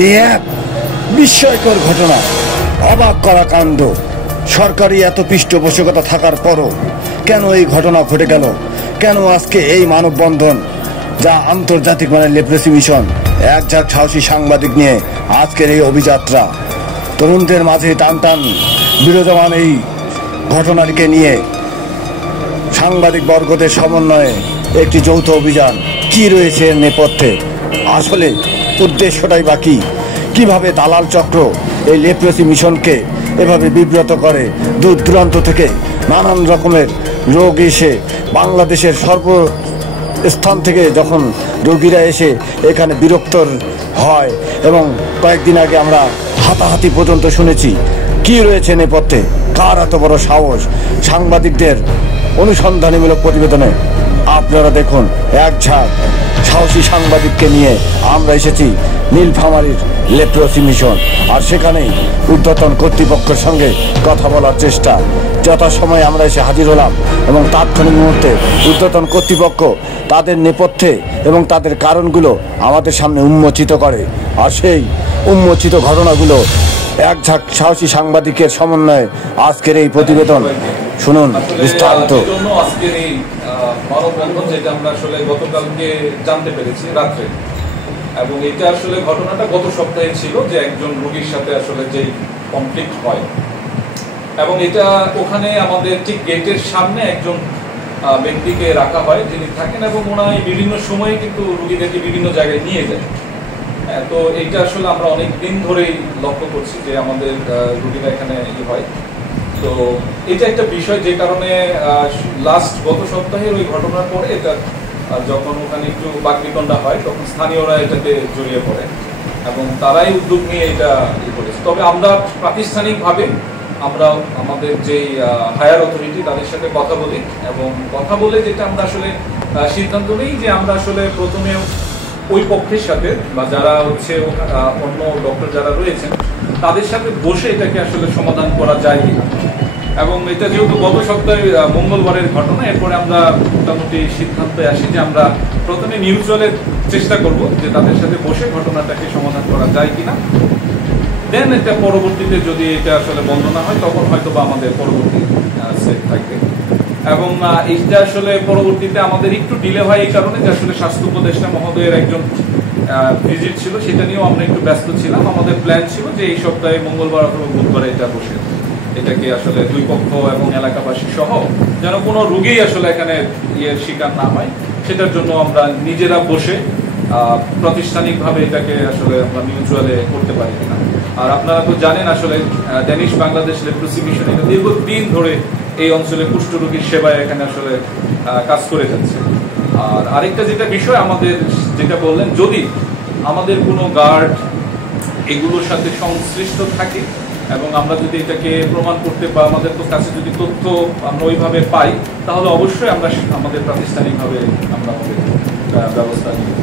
এ এক বিস্ময়কর ঘটনা, অবাক করা কাণ্ড। সরকারি এত পৃষ্ঠপোষকতা থাকার পরও কেন এই ঘটনা ঘটে গেল? কেন আজকে এই মানববন্ধন, যা আন্তর্জাতিক মানের লেপ্রোসি মিশন, এক ঝাঁক সাহসী সাংবাদিক নিয়ে আজকের এই অভিযাত্রা, তরুণদের মাঝে টান টান বিরাজমান এই ঘটনাটিকে নিয়ে সাংবাদিক বর্গদের সমন্বয়ে একটি যৌথ অভিযান। কি রয়েছে এর নেপথ্যে? আসলে উদ্দেশ্যটাই বাকি। কিভাবে দালাল চক্র এই লেপ্রোসি মিশনকে এভাবে বিব্রত করে? দূর দূরান্ত থেকে নানান রকমের রোগ এসে বাংলাদেশের সর্বস্থান থেকে যখন রোগীরা এসে এখানে বিরক্ত হয়, এবং কয়েকদিন আগে আমরা হাতাহাতি পর্যন্ত শুনেছি। কি রয়েছে নেপথ্যে? কার এত বড় সাহস? সাংবাদিকদের অনুসন্ধানীমূলক প্রতিবেদনে আপনারা দেখুন, এক ঝাঁক সাহসী সাংবাদিককে নিয়ে আমরা এসেছি নীলফামারীর লেপ্রোসি মিশন। আর সেখানেই ঊর্ধ্বতন কর্তৃপক্ষের সঙ্গে কথা বলার চেষ্টা। যথাসময়ে আমরা এসে হাজির হলাম এবং তাৎক্ষণিক মুহূর্তে ঊর্ধ্বতন কর্তৃপক্ষ তাদের নেপথ্যে এবং তাদের কারণগুলো আমাদের সামনে উন্মোচিত করে। আর সেই উন্মোচিত ঘটনাগুলো এক ঝাঁক সাহসী সাংবাদিকের সমন্বয়ে আজকের এই প্রতিবেদন শুনুন বিস্তারিত। আজকের এই মানববন্ধন, যেটা আমরা আসলে গতকালকে জানতে পেরেছি রাত্রে, এবং এটা আসলে ঘটনাটা গত সপ্তাহে ছিল যে একজন রোগীর সাথে আসলে যেই কনফ্লিক্ট হয়, এবং এটা ওখানে আমাদের ঠিক গেটের সামনে একজন ব্যক্তিকে রাখা হয় যিনি থাকেন, এবং ওনাই বিভিন্ন সময়ে কিন্তু রোগীদেরকে বিভিন্ন জায়গায় নিয়ে যায়। তো এইটা আসলে আমরা অনেক দিন ধরেই লক্ষ্য করছি যে আমাদের রোগীরা এখানে হয়। তো এটা একটা বিষয় যে কারণে গত সপ্তাহের ওই ঘটনার পরে এটা যখন ওখানে একটু বাকবিতণ্ডা হয়, তখন স্থানীয়রা এটাতে জড়িয়ে পড়ে এবং তারাই উদ্যোগ নিয়ে এটা করেছে। তবে আমরা প্রাতিষ্ঠানিকভাবে আমরা আমাদের যেই হায়ার অথরিটি তাদের সাথে কথা বলি, এবং কথা বলে যেটা আমরা আসলে সিদ্ধান্ত নিই যে আমরা আসলে প্রথমে ওই পক্ষের সাথে বা যারা হচ্ছে অন্য ডক্টর যারা রয়েছেন তাদের সাথে বসে এটাকে আসলে সমাধান করা যায় কিনা। এবং এটা যেহেতু গত সপ্তাহে মঙ্গলবারের ঘটনা, এরপরে আমরা মোটামুটি সিদ্ধান্তে আসি যে আমরা প্রথমে মিউচুয়ালে চেষ্টা করব যে তাদের সাথে বসে ঘটনাটাকে সমাধান করা যায় কিনা। দেন এটা পরবর্তীতে যদি এটা আসলে বন্ধ না হয় তখন হয়তো বা আমাদের পরবর্তী সেট থাকবে। এবং এইটা আসলে পরবর্তীতে আমাদের একটু ডিলে হয় এই কারণে যে আসলে স্বাস্থ্য উপদেষ্টা মহোদয়ের একজন ভিজিট ছিল, সেটা নিয়েও আমরা একটু ব্যস্ত ছিলাম। আমাদের প্ল্যান ছিল যে এই সপ্তাহে মঙ্গলবার অথবা বুধবার এটা বসে এটাকে আসলে দুই পক্ষ এবং এলাকাবাসী সহ যেন কোনো রোগী আসলে এখানে শিকার না হয়, সেটার জন্য আমরা নিজেরা বসে প্রাতিষ্ঠানিকভাবে এটাকে আসলে আমরা মিউচুয়ালে করতে পারি কিনা। আর আপনারা তো জানেন আসলে ড্যানিশ বাংলাদেশ লেপ্রোসি মিশন এটা দীর্ঘদিন ধরে এই অঞ্চলে কুষ্ঠরোগীর সেবায় এখানে আসলে কাজ করে যাচ্ছে। আর আরেকটা যেটা বিষয় আমাদের যেটা বললেন, যদি আমাদের কোনো গার্ড এগুলোর সাথে সংশ্লিষ্ট থাকে এবং আমরা যদি এটাকে প্রমাণ করতে বা আমাদের কাছে যদি তথ্য আমরা ওইভাবে পাই, তাহলে অবশ্যই আমরা আমাদের প্রাতিষ্ঠানিকভাবে আমরা ব্যবস্থা নিব।